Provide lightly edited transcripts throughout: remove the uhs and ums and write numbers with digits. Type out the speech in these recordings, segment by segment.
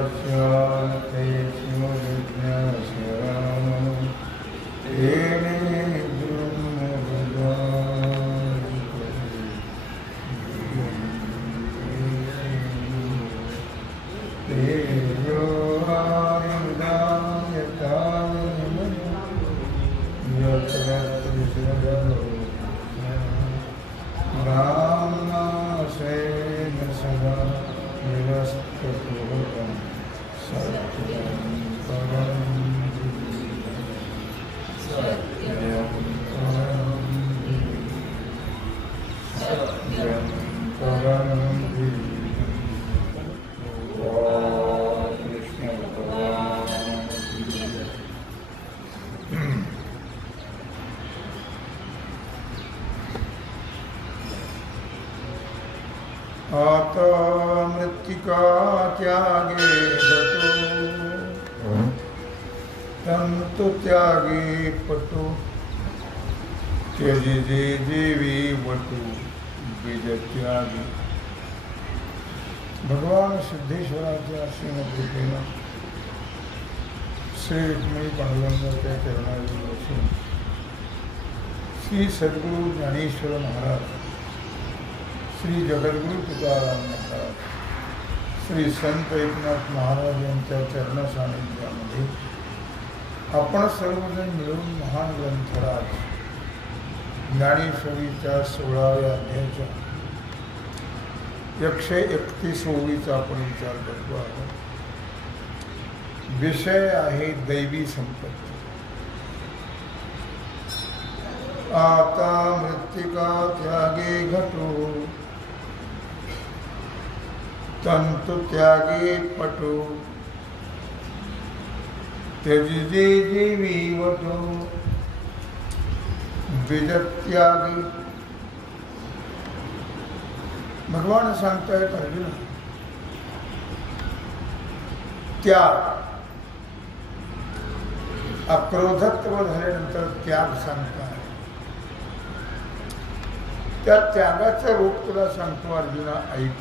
तस्यार्थे शिवजिज्ञासा तेने मृत्तिका त्यागे गतो तंतु त्यागे पटु त्यजे देवी वटु बीज त्यागी. भगवान सिद्धेश्वराच्या श्रीमद्रूपेनं श्री रुक्मिणी पांडुरंगाच्या चरणावर बसून श्री सद्गुरु ज्ञानेश्वर महाराज, श्री जगद्गुरु तुकाराम महाराज, श्री संत एकनाथ महाराज यांच्या चरण सानिध्यामध्ये आपण सर्वजण मिळून महान ग्रंथराज ज्ञानेश्वरीच्या 16व्या अध्यायाच्या 131 ओळीचा आपण विचार करतो आहोत. विषय आहे दैवी संपत्ती. आता मृत्तिका त्यागे घटो तंतु त्यागे पटो त्यजे देवी वटो बीज त्यागी. भगवान सांगतायत अर्जुन, त्याग, अक्रोधत्व झाल्यानंतर त्याग सांगतात. त्या त्यागाचं रूप तुला सांगतो अर्जुना, ऐक.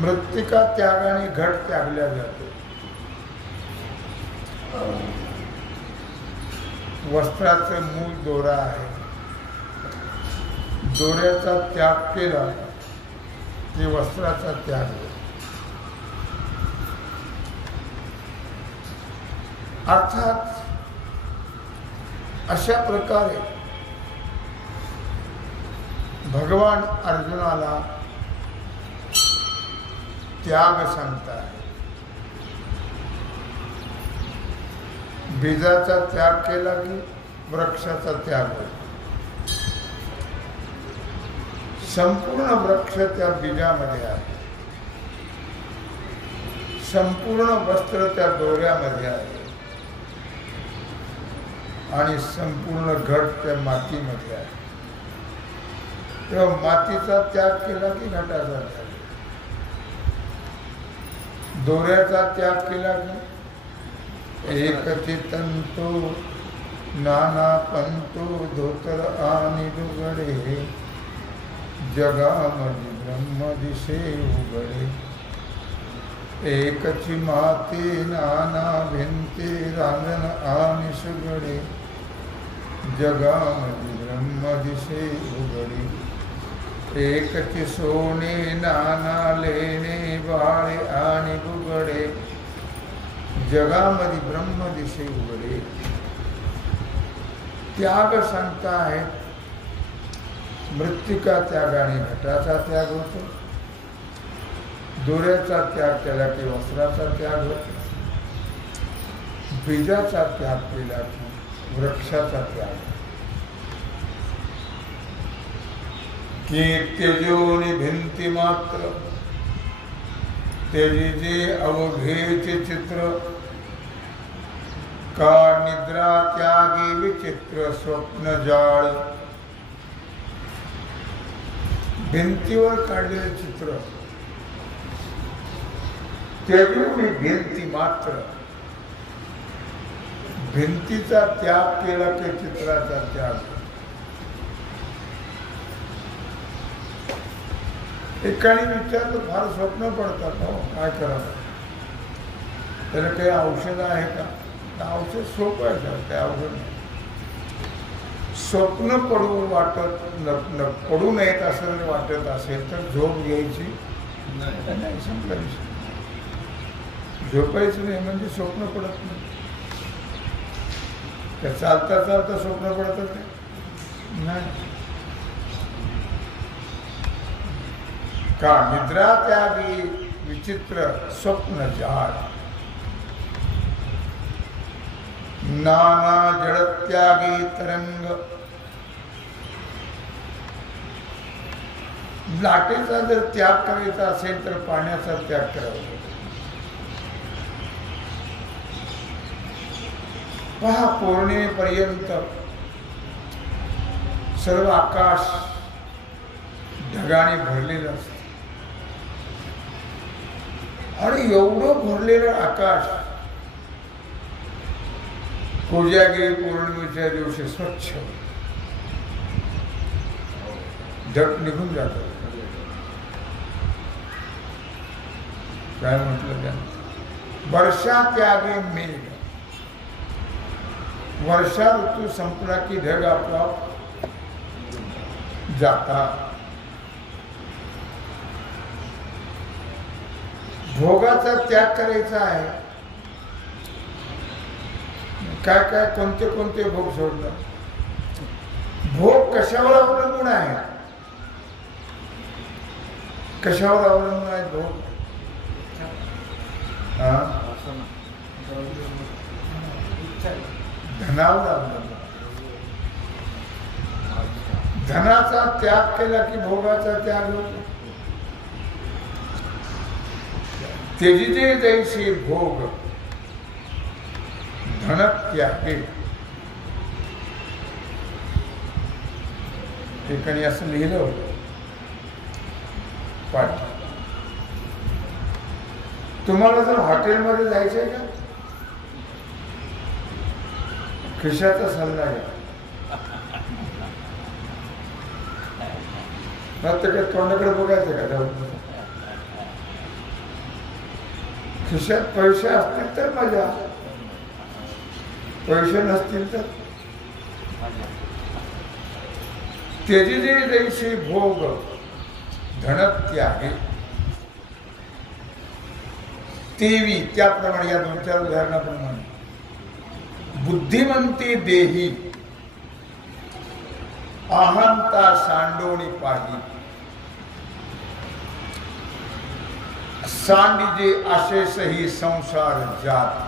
मृत्तिका त्यागाने घट त्यागल्या जातो. वस्त्राचं मूळ दोरा आहे. दोऱ्याचा त्याग केला की वस्त्राचा त्याग होतो. अर्थात अशा प्रकारे भगवान अर्जुनाला त्याग सांगतात. बीजाचा त्याग केला की वृक्षाचा त्याग होतो. संपूर्ण वृक्ष त्या बीजामध्ये आहे. संपूर्ण वस्त्र त्या दोऱ्यामध्ये आहे आणि संपूर्ण घट त्या मातीमध्ये आहे. तेव्हा मातीचा त्याग केला की घटाचा त्याग, दोऱ्याचा त्याग केला की एकची तंतु नाना पंतो धोतर आणि दुगडे जगामध्ये ब्रह्म दिसे उघडे. एकची माते नाना भिंते रांगण आणि सुगडे जगामध्ये ब्रह्म दिसे उघडे. एकची सोने नाना लेणे बाळे आणि बुगडे जगामध्ये ब्रह्म दिसे उघडे. त्याग सांगता आहेत. मृत्तिका त्यागाने घटाचा त्याग होतो. दोऱ्याचा त्याग केला की वस्त्राचा त्याग होतो. बीजाचा त्याग केला की वृक्षाचा त्याग. की त्यजोनी भिंती मात्र त्यजिजे अवघेचे चित्र का निद्रा त्यागी विचित्र स्वप्न जाळ. भिंतीवर काढलेले चित्र त्यजोनी भिंती मात्र. भिंतीचा त्याग केला की चित्राचा त्याग. एकाने विचारलं, फार स्वप्न पडतात हो, काय करावं? त्याला काही औषध आहे का? औषध सोपं आहे सर, काय औषध नाही. स्वप्न पडू नयेत असं जर वाटत असेल तर झोप घ्यायची नाही, संपला विषय. झोपायचं नाही म्हणजे स्वप्न पडत नाही. त्या चालता चालता स्वप्न पडतच नाही. का निद्रा त्यागी विचित्र स्वप्न जाळ, नाना जडत्यागी तरंग. लाटेचा जर त्याग करायचा असेल तर पाण्याचा त्याग करावा. पहा, पौर्णिमेपर्यंत सर्व आकाश ढगाने भरलेलं असतं आणि एवढं भरलेलं आकाश कोजागिरी पौर्णिमेच्या दिवशी स्वच्छ ढग निघून जातं. काय म्हटलं त्यानं? वर्षा त्यागे मेघ. वर्षा ऋतू संपला की ढग आपोआप जातात. भोगाचा त्याग करायचा आहे. काय काय कोणते कोणते भोग सोडलं? भोग कशावर अवलंबून आहे? कशावर अवलंबून आहे भोग? धनावर अवलंबून. धनाचा त्याग केला की भोगाचा त्याग होतो. त्यजिते जैसे भोग धनत्यागे. ठिकाणी असं लिहिलं होतं पाठ. तुम्हाला जर हॉटेलमध्ये जायचंय का? खिशाचा सल्ला आहे. प्रत्येक तोंडाकडे बघायचं का? जाऊन खिशात पैसे असतील तर मजा, पैसे नसतील तर. त्यजिते जैसे भोग धनत्यागे. तेवी त्याप्रमाणे, या दोन चार उदाहरणाप्रमाणे, बुद्धिमंती देही अहंता सांडोणी पाही. सांडिजे आशेसही संसार जात.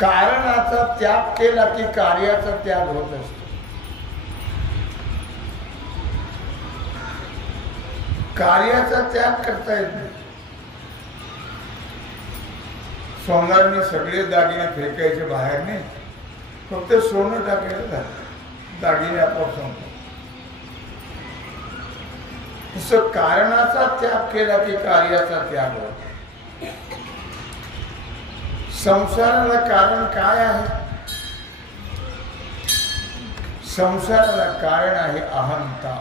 कारणाचा त्याग केला की कार्याचा त्याग होत असतो. कार्याचा त्याग करता येत नाही. सोनारने सगळे दागिने फेकायचे बाहेर नाही, फक्त सोनं टाकायचं झालं, दागिने आपोआप संपतात. तसं कारणाचा त्याग केला की कार्याचा त्याग होतो. संसाराला कारण काय आहे? संसाराला कारण आहे अहंता,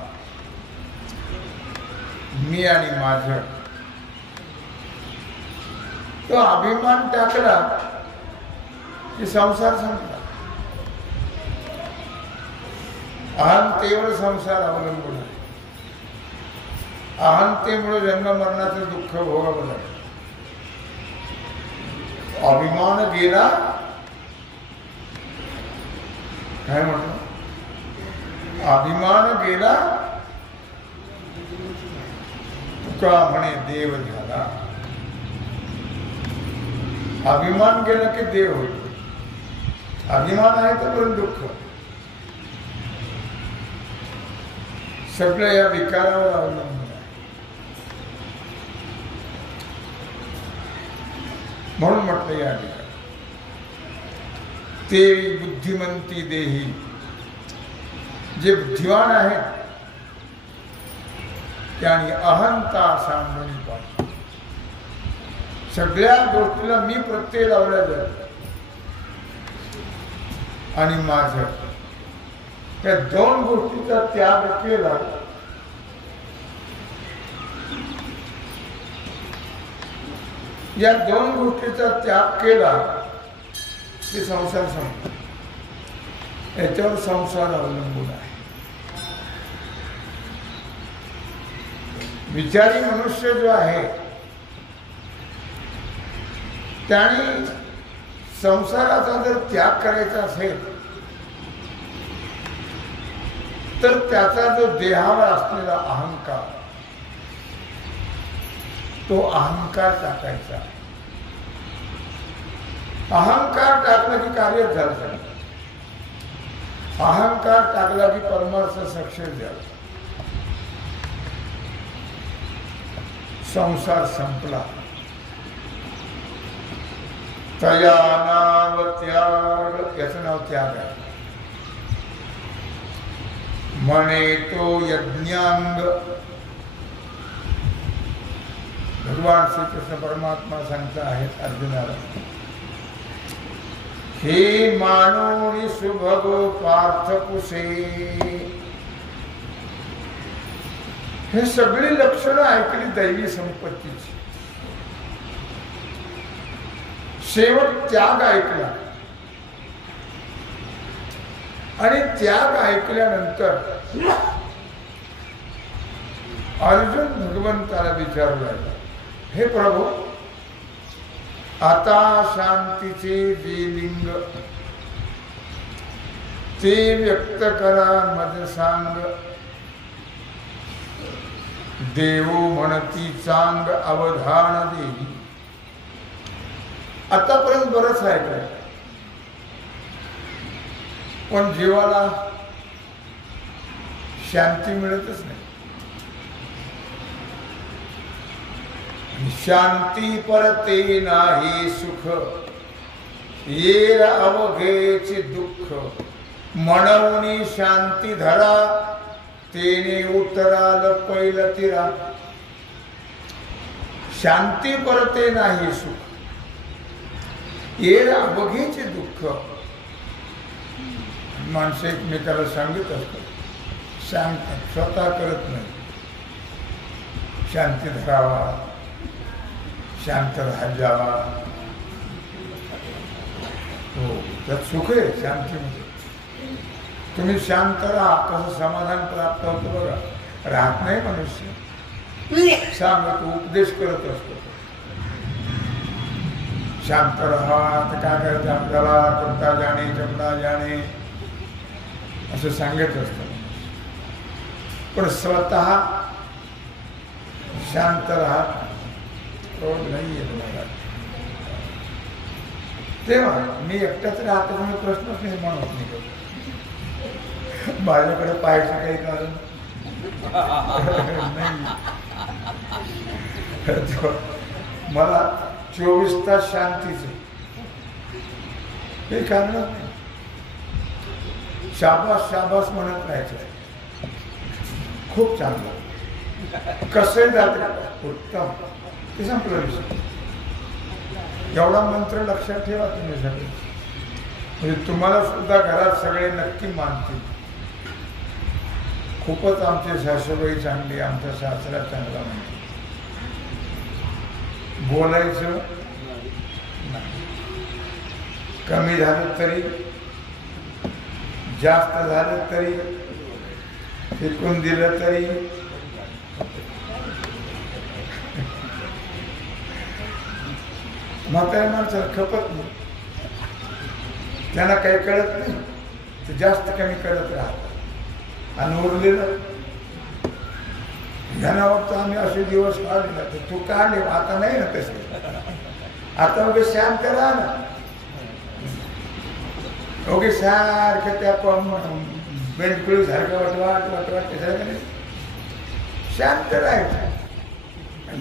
मी आणि माझं. तो अभिमान टाकला की संसार संपला. अहंतेवर संसार अवलंबून आहे. अहंतेमुळे जन्म मरणाचं दुःख भोगावं लागतं. अभिमान गेला, काय म्हटलं? अभिमान गेला, तुका म्हणे देव झाला. अभिमान गेला की देव होतो. अभिमान आहे तर पण दुःख. सगळं या विकारावर अवलंबून आहे. म्हणून म्हटलं या ठिकाणी ते बुद्धिमंती देही, जे बुद्धिवान आहेत त्याने अहंता सांडोणी पाहिजे. सगळ्या गोष्टीला मी प्रत्यय लावला जातो आणि माझं त्या दोन गोष्टीचा त्याग केला या दोन गोष्टीचा त्याग केला की संसार संपला. याच्यावर संसार अवलंबून आहे. विचारी मनुष्य जो आहे त्याने संसाराचा जर त्याग करायचा असेल तर त्याचा जो देहावर असलेला अहंकार तो अहंकार टाकायचा. अहंकार टाकला की कार्य झालं. अहंकार टाकला की परमार्थ सक्सेस झाला. संसार संपला. तया नाव त्याग याचं नाव त्याग आहे. म्हणे तो यज्ञांग. भगवान श्रीकृष्ण परमात्मा सांगता आहेत अर्जुनाला, हे मानोनी सुभगो पार्थ कुशे. हे सगळी लक्षणं ऐकली दैवी संपत्तीची. शेवट त्याग ऐकला आणि त्याग ऐकल्यानंतर अर्जुन भगवंताला विचारू लागला, हे प्रभू, आता शांतीचे जे लिंग ते व्यक्त करा मज सांग. देव म्हणती चांग अवधान देई. आतापर्यंत बरंच ऐकलंय पण जीवाला शांती मिळतच नाही. शांती परते नाही सुख येर अवघेचे दुःख. म्हणून शांती धरा तेने उतराल पैल तिरा. शांती परते नाही सुख येर अवघेचे दुःख. माणसं एकमेकाला सांगत असतात, सांगतात, स्वतः करत नाही. शांती धरावा, शांत राहा जावा. हो, त्यात सुख आहे शांतीमध्ये. तुम्ही शांत राहा, कसं समाधान प्राप्त होतं बघा. राहत नाही मनुष्य, सांगतो, उपदेश करत असतो. शांत रहा, तर काय करायचं आपल्याला, कोणता जाणे चमडा जाणे असं सांगत असतं. पण स्वतः शांत राहत नाही आहे मला. तेव्हा मी एकटाच राहतो म्हणून प्रश्नच निर्माण होत नाही. माझ्याकडे पाहायचं काही कारण नाही. मला 24 तास शांतीचे काही कारणच नाही. शाबास शाबास म्हणत राहायचं, खूप चांगलं, कसंही जातं उत्तम. ते संपलं विषय. एवढा मंत्र लक्षात ठेवा तुम्ही सगळे. म्हणजे तुम्हाला सुद्धा घरात सगळे नक्की मानतील. खूपच आमचे सासूबाई चांगली, आमचा सासरा चांगला म्हणते. बोलायचं नाही. कमी झालं तरी, जास्त झालं तरी, फेकून दिलं तरी, म्हाताऱ्या माणसाला खपत नाही. त्यांना काही कळत नाही, ते जास्त कमी करत राहतात. आणि उरलेलं ध्यानावर आम्ही असे दिवस काढले, तर तू काढले, आता नाही ना तसे. आता उगे शांत राहा ना. उगे सारखं त्या बेंडकुळी सारखं वाटवाट त्यासारखं नाही. शांत राहायचं.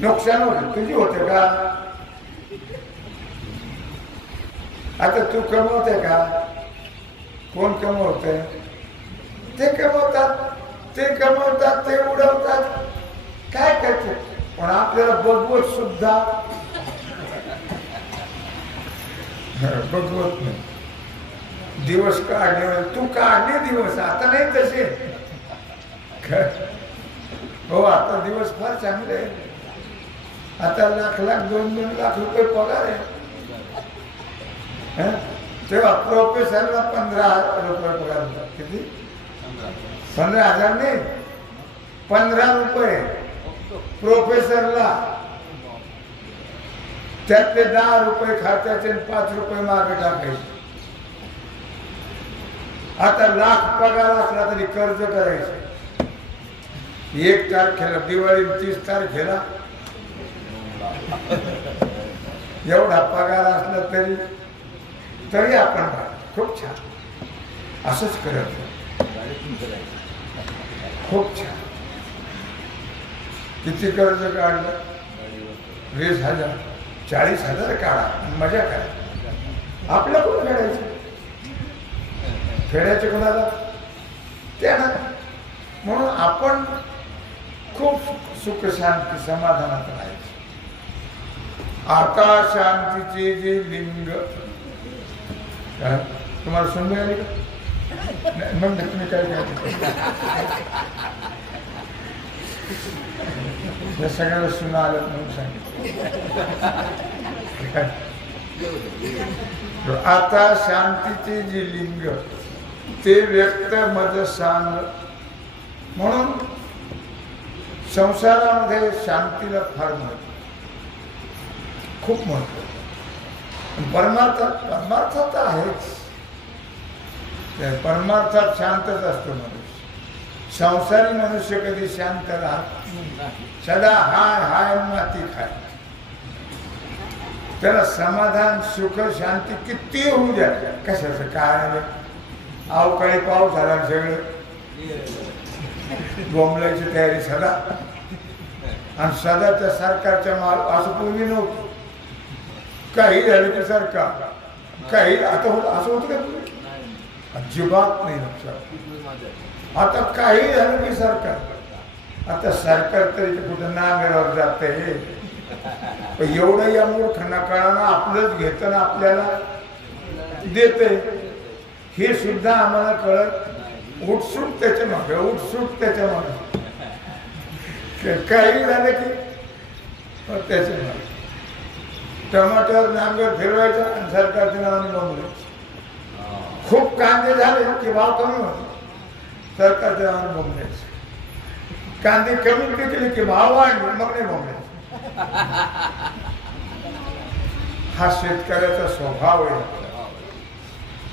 नुकसान होतं, तुझी होतं का? आता तू कमवते का? कोण कमवतंय? ते कमवतात, ते उडवतात, काय करते. पण आपल्याला बघवत सुद्धा बघवत नाही. दिवस काढणे, तू काढणे दिवस, आता नाही तसे. हो, आता दिवस फार चांगले आहे. आता लाख लाख 2-2 लाख रुपये पगार आहे. तेव्हा प्रोफेसरला 15,000 रुपये पगार होता. किती? 15,000 नाही, 15 रुपये प्रोफेसरला. त्यातले 10 रुपये खात्याचे 5 रुपये मागे टाकायचे. आता लाख पगार असला तरी कर्ज करायचं. 1 तारखेला दिवाळी, 30 तारखेला एवढा पगार असला तरी आपण खूप छान असंच करत. खूप छान. किती कर्ज काढलं? 20,000, 40,000 काढा, मजा करा. आपलं कोण फेडायचं? फेडायचे कोणाला? त्याला. म्हणून आपण खूप सुख शांती समाधानात राहायचं. आता शांतीचे जे लिंग, तुम्हाला समज आली का? मग तुम्ही काय या सगळ्याला सुना आलं म्हणून सांगितलं. आता शांतीचे जे लिंग ते व्यक्त मज सांग. म्हणून संसारामध्ये शांतीला फार महत्व, खूप महत्व. परमार्थात आहेच. परमार्थात शांतच असतो मनुष्य. संसारी मनुष्य कधी शांत राहत, सदा हाय हाय माती खाय. त्याला समाधान सुख शांती किती होऊ द्या, कशाचं काय अवकाळी पाऊस झाला सगळं बोंबलायची तयारी सदा. आणि सदा त्या सरकारच्या माल असं पूर्वी नव्हतं. काही झालं की सरकार काही आता होत असं होतं का पूर्वी? अजिबात नाही लक्षात. आता काही झालं की सरकार. आता सरकार तरी कुठं नांगरावर जाते. एवढं या मूर्खांना कळानं आपलंच घेतं ना आपल्याला देते हे सुद्धा आम्हाला कळत. उठसूट त्याच्या मागे, उठसूट त्याच्या मागे. काही झालं की त्याच्या मागे. टमाट्यावर नांगर फिरवायचा आणि सरकारच्या नावाने बोंबलायचं. खूप कांदे झाले की भाव कमी होतो, सरकारच्या नावाने बोंबलायचं. कांदे कमी पिकले की भाव वाढले, मग नाही बोंबलायचं. हा शेतकऱ्याचा स्वभाव आहे.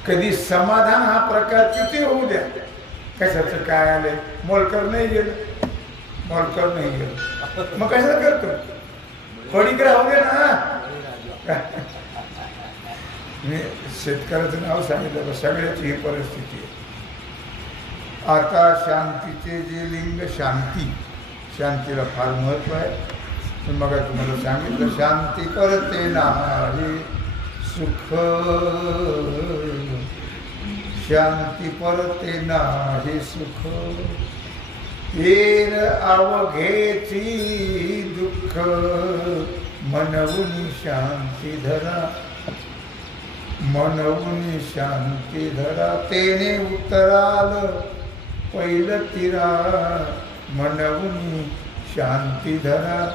कधी समाधान हा प्रकार किती होऊ द्या, कशाचं काय आलंय, मोलकर नाही गेलं, मोलकर नाही गेलं, मग कशाला करतो? पडीक राहू दे ना. मी शेतकऱ्याचं नाव सांगितलं, सगळ्याची ही परिस्थिती आहे. आता शांतीचे जे लिंग शांती, शांतीला फार महत्व आहे. मग तुम्हाला सांगितलं शांती करते नाही सुख, शांती परते नाही सुख. येर अवघेची दुःख मनवून शांती धरा, मनवून शांती धरा. तेने उतराल पहिलं तिरा, मनवून शांती धरा.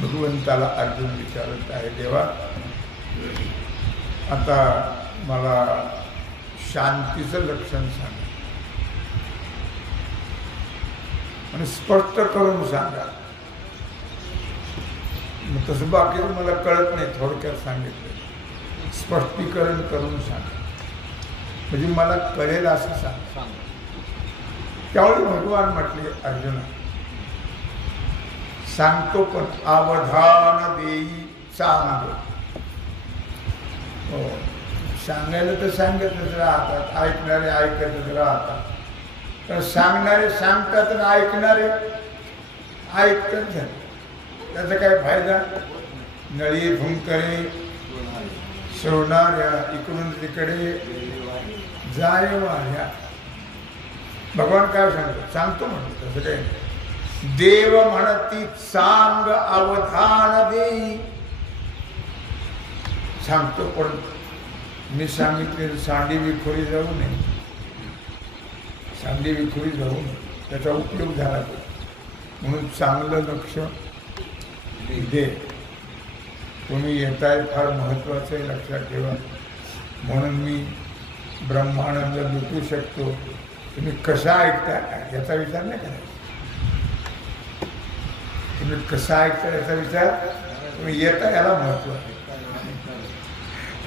भगवंताला अर्जुन विचारत आहे, देवा आता मला शांतीचं लक्षण सांगा आणि स्पष्ट करून सांगा. मग तसं बाकी मला कळत नाही, थोडक्यात सांगितलं. स्पष्टीकरण करून सांगा म्हणजे मला कळेल असं सांग. त्यावेळी भगवान म्हटले, अर्जुना सांगतो पण अवधान देई सांग. हो, सांगायला तर सांगतच राहतात, ऐकणारे ऐकतच राहतात. तर सांगणारे सांगतात आणि ऐकणारे ऐकतच. त्याचा काय फायदा? नळी भुंकरे सोडणाऱ्या इकडून तिकडे जाय वाऱ्या. भगवान काय सांगतो? सांगतो म्हणतो तसं काही. देव म्हणती सांग अवधान देई. सांगतो पण मी सांगितले सांडी विखोरी जाऊ नये. चांदी विखुरी जाऊन त्याचा उपयोग झाला म्हणून चांगलं लक्ष दे. तुम्ही येताय फार महत्त्वाचं आहे, लक्षात ठेवा. म्हणून मी ब्रह्मानंद लुटू शकतो, तुम्ही कसा ऐकता याचा विचार नाही करायचा. तुम्ही कसा ऐकता याचा विचार, तुम्ही येता याला महत्त्व आहे,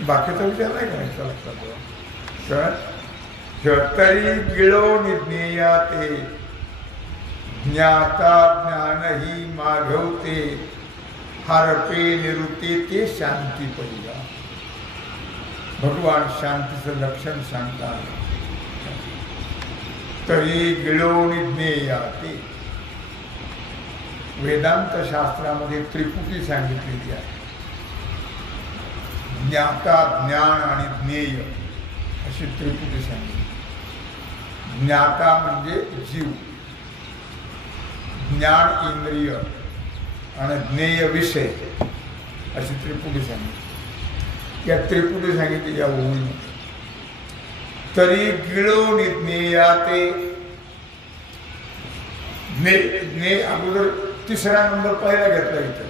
बाकीचा विचार नाही करायचा. लक्षात तरी गिळो निज्ञेया ते ज्ञाता ज्ञान ही माधवते हरपे निरुते ते शांती पहिला. भगवान शांतीचं लक्षण सांगतात. तरी गिळो निज्ञेया ते. वेदांत शास्त्रामध्ये त्रिपुटी सांगितलेली आहे. ज्ञाता ज्ञान आणि ज्ञेय अशी त्रिपुटी सांगितली. ज्ञाता म्हणजे जीव, ज्ञान इंद्रिय आणि ज्ञेय विषय अशी त्रिपुटी सांगितली. या त्रिपुटी सांगितली या ओळीने. तरी गिळो निज्ञेया ते. ज्ञेय अगोदर तिसरा नंबर पहिला घेतला इथं.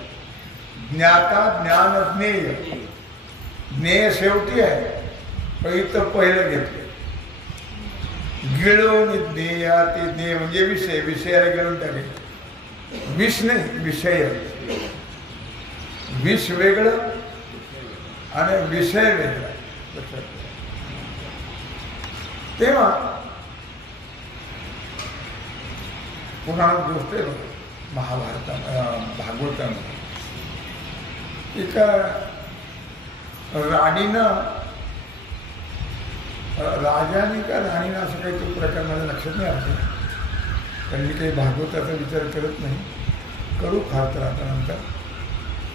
ज्ञाता ज्ञान ज्ञेय. ज्ञेय शेवटी आहे पण इथं पहिलं घेतलं. गिळो निज्ञेया ते. ज्ञेय म्हणजे विषय, विषयाला गिळून टाकायचं. विष नाही, विषय. विष वेगळं आणि विषय वेगळा. तेव्हा पुराणात गोष्ट आहे भागवतामध्ये एका राणीनं, राजाने का राणीनं असं काही तो प्रकार माझ्या लक्षात नाही आला. पण मी काही भागवताचा विचार करत नाही, करू फार तर आता नंतर.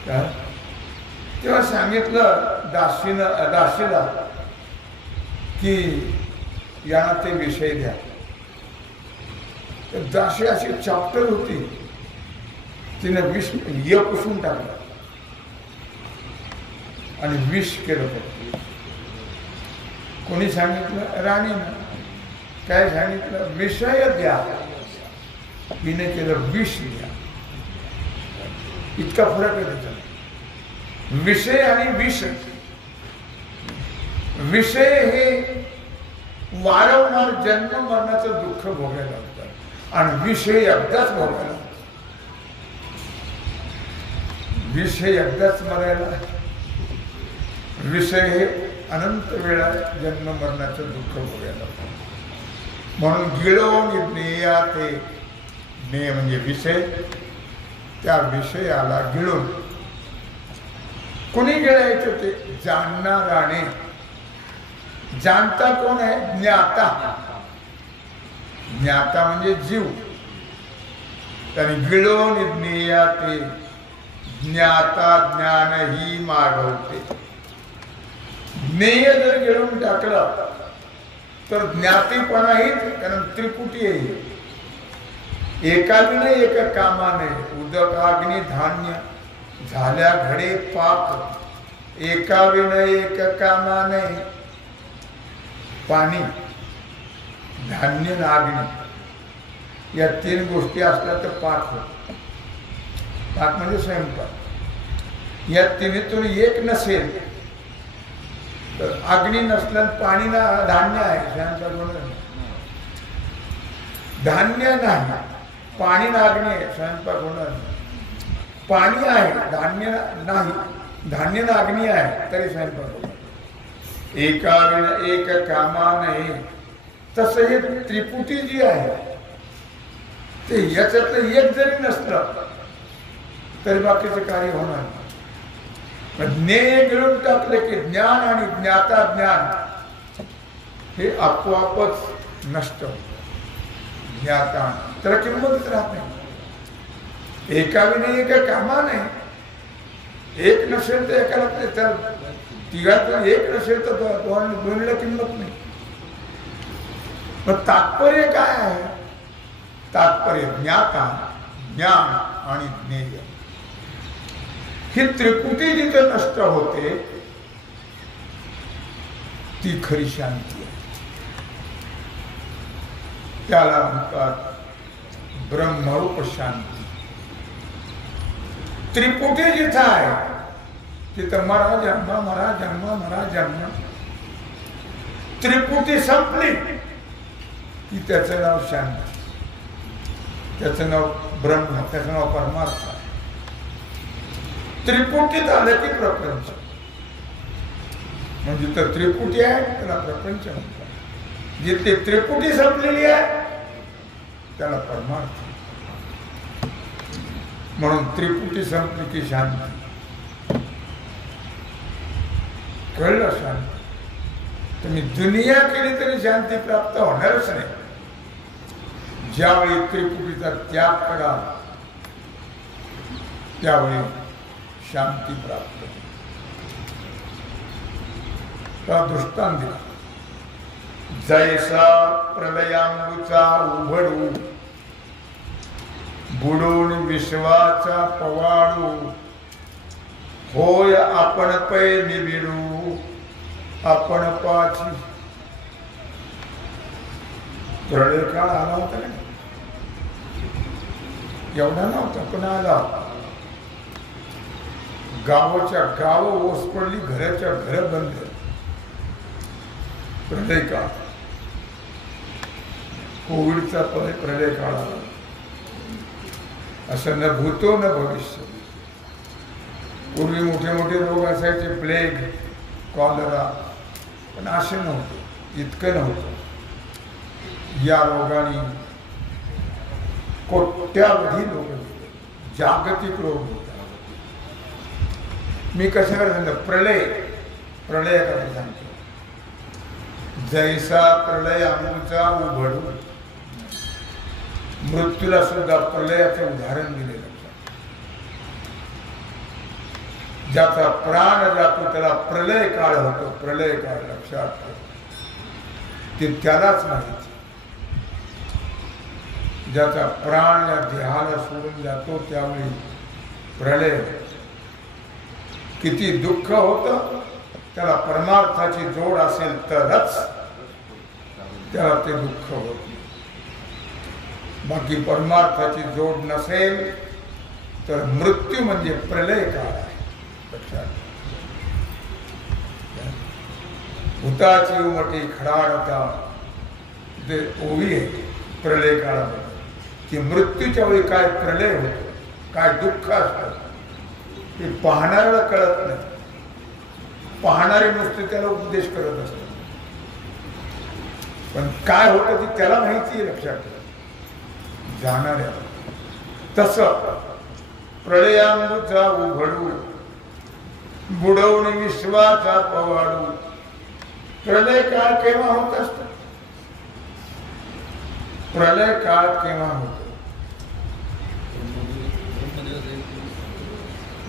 काय तेव्हा सांगितलं दासीला की यांना ते विषय द्या. तर दासी अशी चॅप्टर होती, तिनं विष पुसून टाकलं आणि विष केलं. फक्त कोणी सांगितलं? राणीनं. काय सांगितलं? विषय द्या. तिने केलं विष द्या. इतका फरक आहे त्याच्यात. विषय आणि विष. विषय हे वारंवार जन्म मरणाचं दुःख भोगायला लागतात आणि विषय एकदाच भोगायला. विषय एकदाच मरायला, विषय हे अनंत वेळा जन्म मरणाचं दुःख भोगायला. म्हणून गिळो निज्ञेया ते. ज्ञेय म्हणजे विषय. त्या विषयाला गिळून. कोणी गिळायचं? ते जाणणाराने. जाणता कोण आहे? ज्ञाता. ज्ञाता म्हणजे जीव. त्याने गिळो निज्ञेया ते. ज्ञाता ज्ञान ही मागवते. ज्ञेय जर गिळून टाकलं तर ज्ञातीपणाही, कारण त्रिपुटी आहे. एकाविने एक कामाने उदक अग्नी धान्य झाल्या घडे पाप. एकाविने एक कामाने पाणी, धान्य, अग्नी या तीन गोष्टी असल्या तर पाक होत. पाक म्हणजे स्वयंपाक. या तिन्हीतून एक नसेल तर अग्नी नसलं, पाणी ना, धान्य आहे स्वयंपाक. धान्य नाही, पाणी ना अग्नी आहे, स्वयंपाक होणार नाही. पाणी आहे, धान्य नाही, धान्य ना अग्नी आहे तरी स्वयंपाक होणार. एकाविन एक कामा नाही. तसं हे त्रिपुटी जी आहे ते याच्यातलं एक जरी नसलं तरी बाकीचं कार्य होणार नाही. ज्ञेय गिळून टाकलं की ज्ञान आणि ज्ञाता ज्ञान हे आपोआपच नष्ट होतं. ज्ञाता त्याला किंमतच राहत नाही. एकाविने एक कामा नाही. एक नसेल तर एकाला, त्या तिघात एक नसेल तर दोन्हीला किंमत नाही. मग तात्पर्य काय आहे? तात्पर्य ज्ञाता, ज्ञान आणि ज्ञेय ही त्रिपुटी जिथं नष्ट होते ती खरी शांती आहे. त्याला म्हणतात ब्रह्मरूप शांती. त्रिपुटी जिथं आहे तिथं मरा जन्म मरा जन्म मरा जन्म. त्रिपुटी संपली की त्याचं नाव शांती, त्याचं नाव ब्रह्म, त्याचं नाव परमार्थ. त्रिपुटीत आलं की प्रपंच. म्हणजे तर त्रिपुटी आहे त्याला प्रपंच म्हणतात. जिथे त्रिपुटी संपलेली आहे त्याला परमार्थ. म्हणून त्रिपुटी संपली की शांती. कळलं? शांती तुम्ही दुनिया केली तरी शांती प्राप्त होणारच नाही. ज्यावेळी त्रिपुटीचा त्याग करा त्यावेळी शांती प्राप्त. का दृष्टांत दिला. जैसा प्रलयांबूचा उघडू बुडून विश्वाचा पवाडू होय आपण पै निबिडू आपण पाची. प्रलय काळ आला होता का? एवढा नव्हता पण आला. गावाच्या गाव ओस पडली, घराच्या घर बंद. प्रलय काळ, कोविडचा प्रलय काळ आला. असं न भूतो न भविष्य. पूर्वी मोठे मोठे रोग असायचे, प्लेग, कॉलरा, पण असे नव्हते, इतकं नव्हतं. या रोगाने कोट्यावधी लोक होते, जागतिक रोग होता. मी कशाकडे सांगतो? प्रलयाकडे सांगतो. जैसा प्रलय आमूचा उघडू. मृत्यूला सुद्धा प्रलयाचं उदाहरण दिलेलं. ज्याचा प्राण जातो त्याला प्रलय काळ होतो. प्रलय काळ लक्षात ठेव. ते त्यालाच माहिती. ज्याचा प्राण या देहाला सोडून जातो त्यावेळी प्रलय. किती दुःख होतं त्याला परमार्थाची जोड असेल तरच त्याला ते दुःख होत. बाकी परमार्थाची जोड नसेल तर मृत्यू म्हणजे प्रलय काळ आहे. भूताची उमटी खडाडता ते ओवी आहे प्रलय काळामध्ये. की मृत्यूच्या वेळी काय प्रलय होतो, काय दुःख असतं ते पाहणाऱ्याला कळत नाही. पाहणारे नुसते त्याला उपदेश करत असतात, पण काय होतं ते त्याला माहिती आहे. लक्षात ठेवा जाणाऱ्या. तसं प्रलयांबूचा उघडू बुडवून विश्वाचा पवाडू. प्रलय काळ केव्हा होत असतो? प्रलय काळ केव्हा होतो?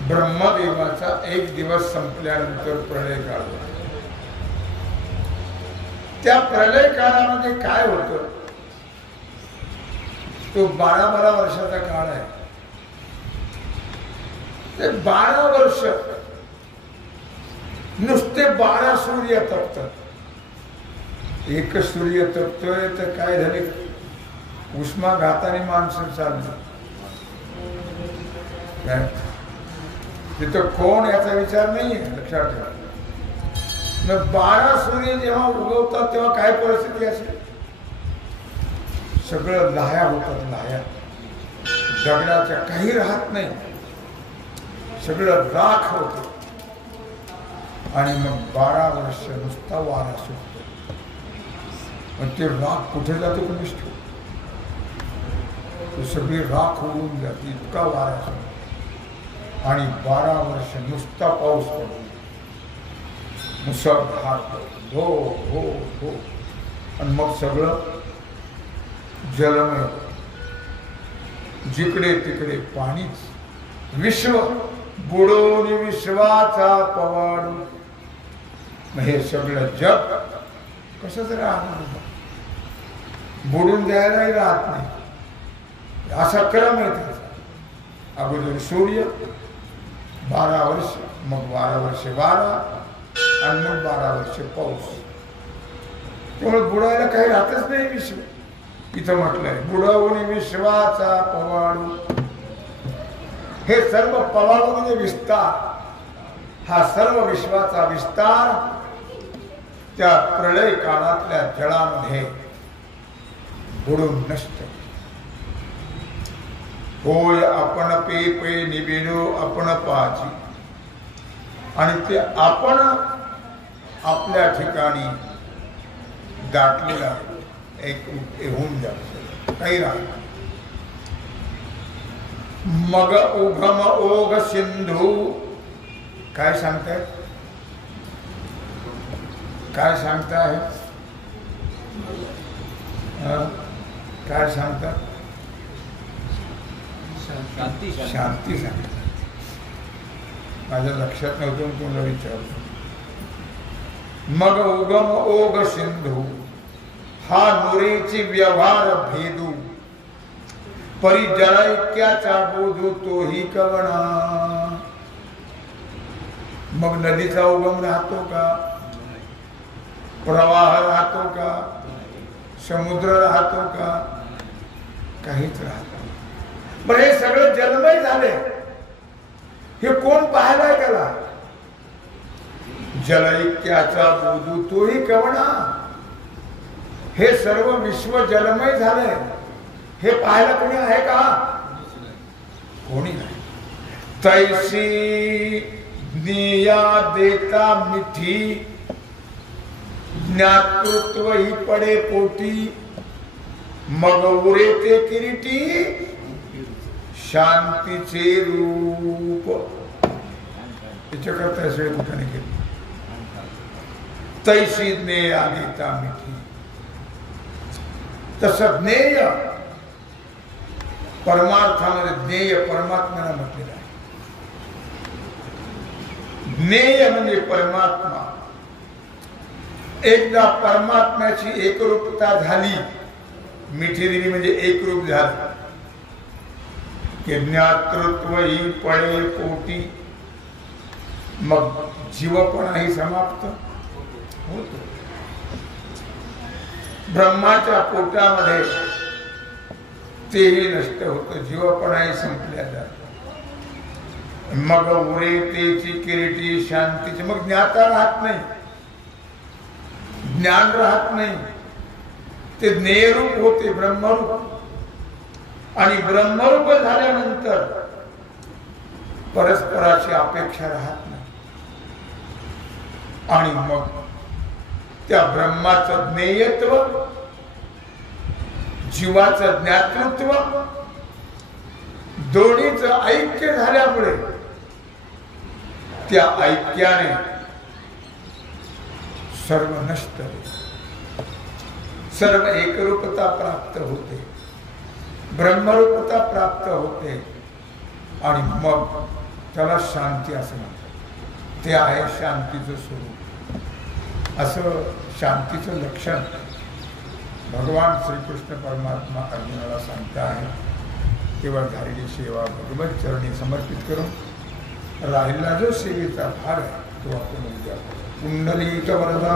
ब्रह्मदेवाचा एक दिवस संपल्यानंतर प्रलय काळ होतो. त्या प्रलय काळामध्ये काय होतं? तो 12 वर्षाचा काळ आहे. ते 12 वर्ष नुसते 12 सूर्य तपतात. एक सूर्य तपतोय तर काय झाले? उष्माघाताने माणसं चालली. तिथं कोण याचा विचार नाहीये. लक्षात ठेवा. मग 12 सूर्य जेव्हा उगवतात तेव्हा काय परिस्थिती असेल? सगळं लाह्या होतात. लाह्या दगडाच्या काही राहत नाही, सगळं राख होतं. आणि मग 12 वर्ष नुसता वारा सुटतो. मग ते राख कुठे जातो कोणीच ठेव. सगळी राख उडून जाते, इतका वारा सुटतो. आणि 12 वर्ष नुसता पाऊस पडतो, मुसळधार हो हो हो. आणि मग सगळं जलमय, जिकडे तिकडे पाणीच. विश्व बुडून विश्वाचा पवाडू. हे सगळं जग कसंच राहणार? बुडून जायलाही राहत नाही. असा क्रम आहे त्याचा. अगोदर सूर्य 12 वर्ष, मग 12 वर्ष वारा, आणि मग 12 वर्ष पाऊस. त्यामुळे बुडायला काही राहतच नाही विश्व. इथं म्हटलंय बुडवून विश्वाचा पवाडू. हे सर्व पवाडू म्हणजे विस्तार. हा सर्व विश्वाचा विस्तार त्या प्रलय काळातल्या जळामध्ये बुडून नष्ट. होय आपण पे पे निबिलो आपण पाची. आणि ते आपण आपल्या ठिकाणी दाटलेला एक होऊन जात काही राहत. मग उघम ओघ सिंधू. काय सांगताय? काय सांगताय? काय सांगतात? शांती सांगतात. माझ्या लक्षात नव्हतं तुला विचारतो. मग उगम ओघ सिंधू हा नुरेची व्यवहार भेदू. परी जलैक्याचा बोधू तोही कवणा. मग नदीचा उगम राहतो का? प्रवाह राहतो का? समुद्र राहतो का? काहीच राहतो. बरं हे सगळं जलमय झाले. हे कोण पाहिलाय त्याला? जलैक्याचा बोधू तोही कवणा. हे सर्व विश्व जलमय झाले. हे पाहायला कोणी आहे का? कोणी नाही. तैसी ज्ञेया देता मिठी ज्ञातृत्व ही पडे पोटी. मग उरे ते किरीटी शांतीचे रूप. त्याच्याकरता असे कुठे नाही केले. तैसी ज्ञेया देता मिठी. तसं ज्ञेय परमार्थामध्ये ज्ञेय परमात्म्याला म्हटलेलं आहे. ज्ञेय म्हणजे परमात्मा. एकदा परमात्म्याची एकरूपता झाली, मिठी दिली म्हणजे एकरूप झालं की ज्ञातृत्व ही पळे पोटी. मग जीवपणाही समाप्त होतो. ब्रह्माच्या पोटामध्ये तेही नष्ट होतं. जीवपणाही संपल्या जातो. मग उरे तेची किरीटी शांतीची. मग ज्ञाता राहत नाही, ज्ञान राहत नाही. ते ज्ञेयरूप होते ब्रह्मरूप. आणि ब्रह्मरूप झाल्यानंतर परस्पराची अपेक्षा राहत नाही. आणि मग त्या ब्रह्माचं ज्ञेयत्व, जीवाचं ज्ञातृत्व दोन्हीचं ऐक्य झाल्यामुळे त्या ऐक्याने सर्व नष्ट होते. सर्व एकरूपता प्राप्त होते, ब्रह्मरूपता प्राप्त होते. आणि मग त्याला शांती असं म्हणतात. ते आहे शांतीचं स्वरूप. असं शांतीचं लक्षण भगवान श्रीकृष्ण परमात्मा अर्जुनाला सांगता आहे. तेव्हा झालेली सेवा भगवत चरणी समर्पित करून राहिला जो सेवेचा भार आहे तो आपण उद्या पुंडलिक वरदा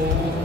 ओम